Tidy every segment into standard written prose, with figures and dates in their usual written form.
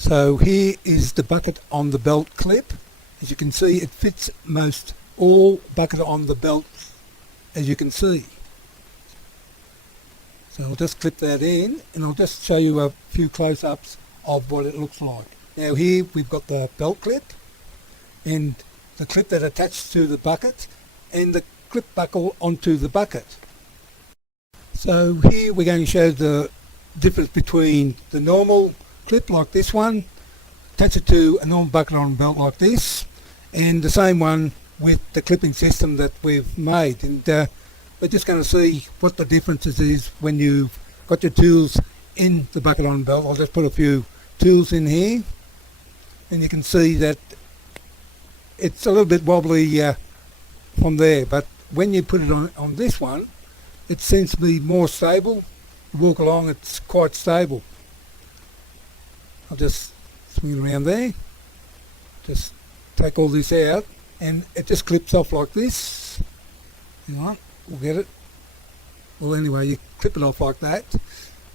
So here is the bucket on the belt clip. As you can see, it fits most all bucket on the belt, as you can see. So I'll just clip that in and I'll just show you a few close-ups of what it looks like. Now here we've got the belt clip and the clip that attaches to the bucket and the clip buckle onto the bucket. So here we're going to show the difference between the normal clip like this one, attach it to a normal bucket on a belt like this, and the same one with the clipping system that we've made. And we're just going to see what the differences is when you've got your tools in the bucket on the belt. I'll just put a few tools in here and you can see that it's a little bit wobbly from there, but when you put it on this one, it seems to be more stable. You walk along, it's quite stable. I'll just swing it around there, just take all this out, and it just clips off like this. Hang on, we'll get it. Well, anyway, you clip it off like that,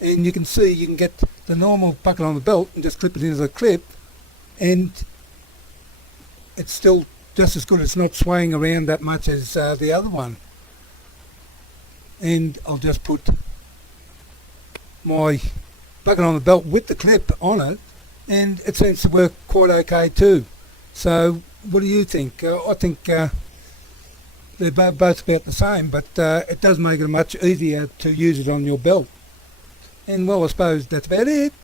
and you can see you can get the normal bucket on the belt and just clip it into the clip, and it's still just as good. It's not swaying around that much as the other one. And I'll just put my bucket on the belt with the clip on it, and it seems to work quite okay too. So what do you think? I think they're both about the same, but it does make it much easier to use it on your belt. And well, I suppose that's about it.